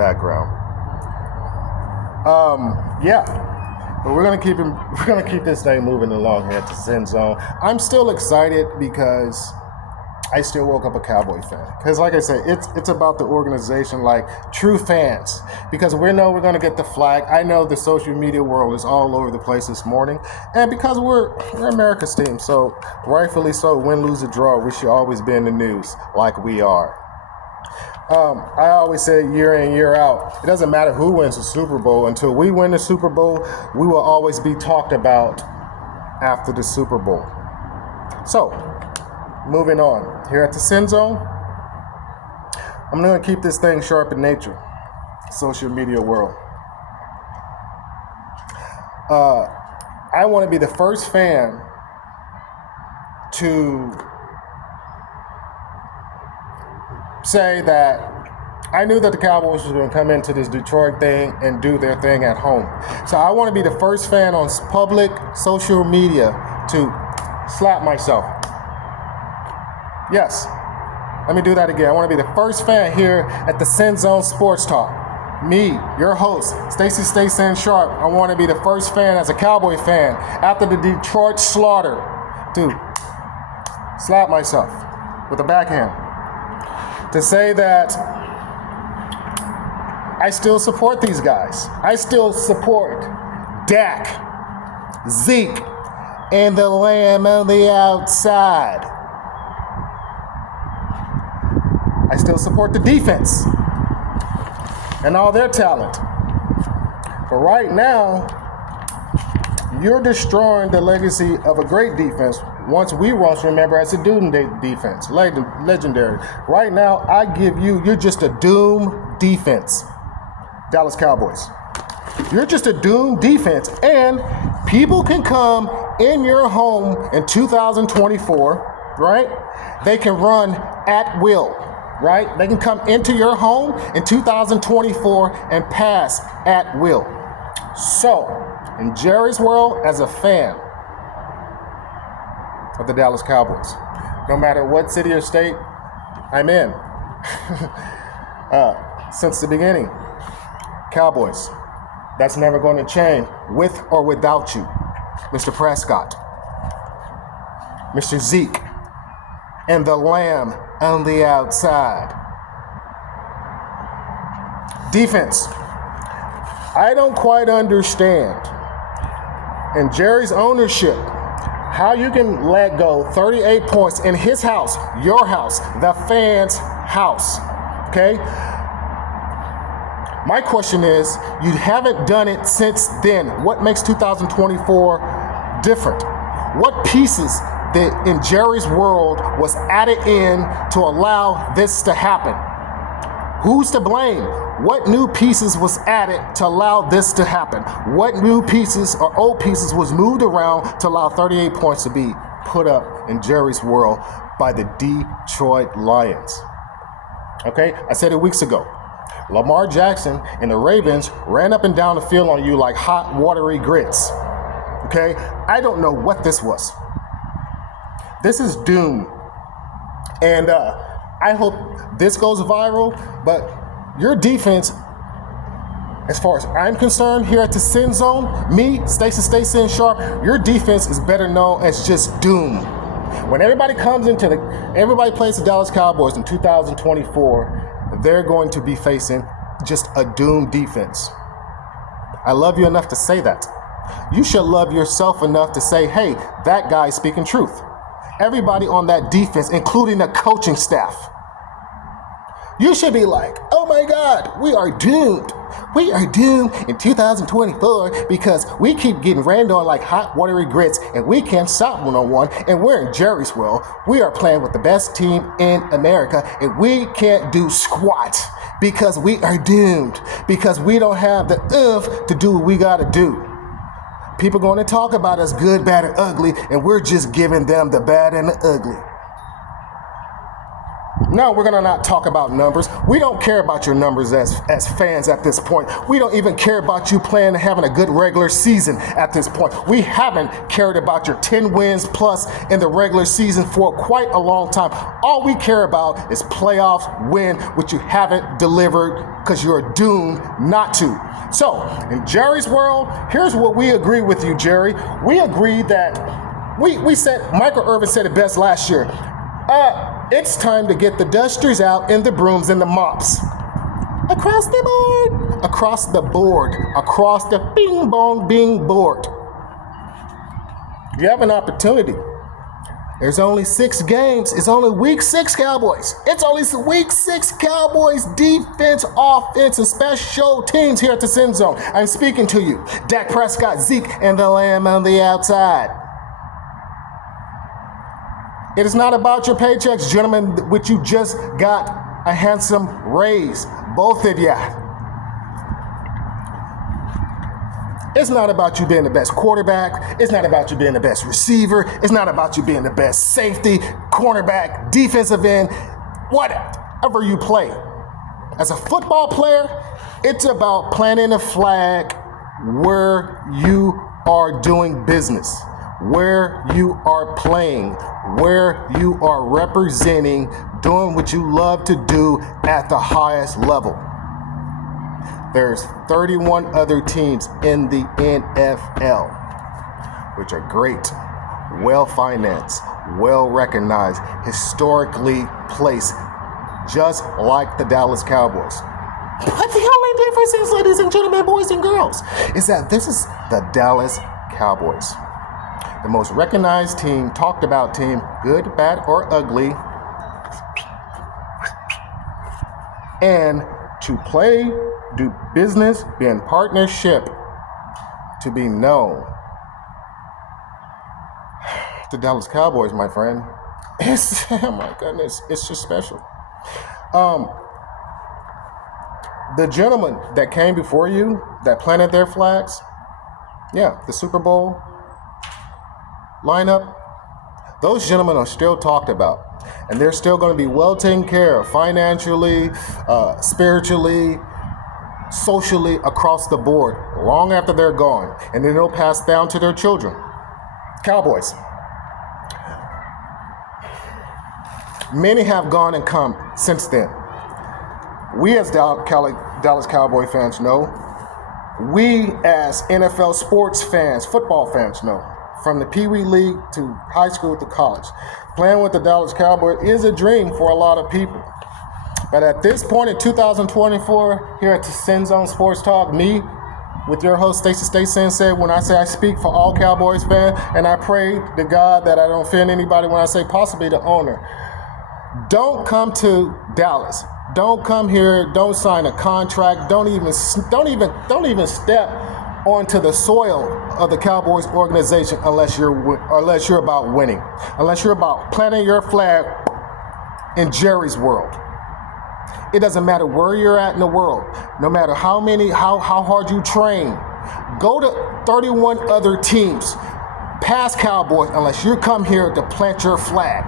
background. Yeah, but we're gonna keep this thing moving along here at the Zen Zone. I'm still excited because I still woke up a Cowboy fan. Because like I said, it's about the organization, like true fans. Because we know we're going to get the flag. I know the social media world is all over the place this morning. And because we're America's team, so rightfully so, win, lose, or draw, we should always be in the news like we are. I always say year in, year out, it doesn't matter who wins the Super Bowl. Until we win the Super Bowl, we will always be talked about after the Super Bowl. So, moving on. Here at the Sin Zone, I'm going to keep this thing sharp in nature, social media world. I want to be the first fan to say that I knew that the Cowboys were going to come into this Detroit thing and do their thing at home. So I want to be the first fan on public social media to slap myself. Yes, let me do that again. I want to be the first fan here at the Sin Zone Sports Talk. Me, your host, Stayce and Sharp. I want to be the first fan as a Cowboy fan after the Detroit slaughter to slap myself with a backhand. To say that I still support these guys. I still support Dak, Zeke, and the Lamb on the outside. I still support the defense and all their talent. But right now, you're destroying the legacy of a great defense. Once we once remember as a doomsday defense, legendary. Right now, I give you're just a doom defense, Dallas Cowboys. You're just a doom defense, and people can come in your home in 2024, right? They can run at will. Right? They can come into your home in 2024 and pass at will. So, in Jerry's world, as a fan of the Dallas Cowboys, no matter what city or state I'm in, since the beginning, Cowboys, that's never going to change with or without you, Mr. Prescott, Mr. Zeke, and the Lamb on the outside. Defense. I don't quite understand in Jerry's ownership how you can let go 38 points in his house, your house, the fans' house. Okay? My question is, you haven't done it since then. What makes 2024 different? What pieces that in Jerry's world was added in to allow this to happen? Who's to blame? What new pieces was added to allow this to happen? What new pieces or old pieces was moved around to allow 38 points to be put up in Jerry's world by the Detroit Lions? Okay, I said it weeks ago. Lamar Jackson and the Ravens ran up and down the field on you like hot, watery grits. Okay, I don't know what this was. This is doom. And I hope this goes viral, but your defense, as far as I'm concerned, here at the Sin Zone, me, Stayce and Sharp, your defense is better known as just doom. When everybody everybody plays the Dallas Cowboys in 2024, they're going to be facing just a doom defense. I love you enough to say that. You should love yourself enough to say, hey, that guy's speaking truth. Everybody on that defense, including the coaching staff. You should be like, oh my God, we are doomed. We are doomed in 2024 because we keep getting ran on like hot, watery grits and we can't stop one-on-one, and we're in Jerry's world. We are playing with the best team in America and we can't do squat because we are doomed, because we don't have the oomph to do what we gotta do. People going to talk about us good, bad, and ugly, and we're just giving them the bad and the ugly. No, we're going to not talk about numbers. We don't care about your numbers as fans at this point. We don't even care about you playing and having a good regular season at this point. We haven't cared about your 10 wins plus in the regular season for quite a long time. All we care about is playoffs, win, which you haven't delivered because you're doomed not to. So, in Jerry's world, here's what we agree with you, Jerry. We agree that we said, Michael Irvin said it best last year. It's time to get the dusters out and the brooms and the mops. Across the board. Across the board. Across the bing bong bing board. You have an opportunity. There's only 6 games. It's only week 6, Cowboys. It's only week 6, Cowboys. Defense, offense, and special teams here at the Sin Zone. I'm speaking to you. Dak Prescott, Zeke, and the Lamb on the outside. It is not about your paychecks, gentlemen, which you just got a handsome raise. Both of you. It's not about you being the best quarterback. It's not about you being the best receiver. It's not about you being the best safety, cornerback, defensive end, whatever you play. As a football player, it's about planting a flag where you are doing business, where you are playing, where you are representing, doing what you love to do at the highest level. There's 31 other teams in the NFL, which are great, well-financed, well-recognized, historically placed, just like the Dallas Cowboys. But the only difference is, ladies and gentlemen, boys and girls, is that this is the Dallas Cowboys. The most recognized team, talked about team, good, bad, or ugly. And to play, do business, be in partnership, to be known. The Dallas Cowboys, my friend. It's, oh my goodness, it's just special. The gentlemen that came before you, that planted their flags, yeah, the Super Bowl lineup, those gentlemen are still talked about, and they're still going to be well taken care of financially, spiritually, socially, across the board, long after they're gone, and then it'll pass down to their children. Cowboys. Many have gone and come since then. We as Dallas Cowboy fans know. We as NFL sports fans, football fans know. From the Pee Wee League to high school to college. Playing with the Dallas Cowboys is a dream for a lot of people. But at this point in 2024, here at the Sin Zone Sports Talk, me, with your host, Stayce, said, when I say I speak for all Cowboys fans, and I pray to God that I don't offend anybody when I say possibly the owner, don't come to Dallas. Don't come here. Don't sign a contract. Don't even step onto the soil of the Cowboys organization unless you're about winning, unless you're about planting your flag in Jerry's world. It doesn't matter where you're at in the world, no matter how hard you train. Go to 31 other teams past Cowboys unless you come here to plant your flag.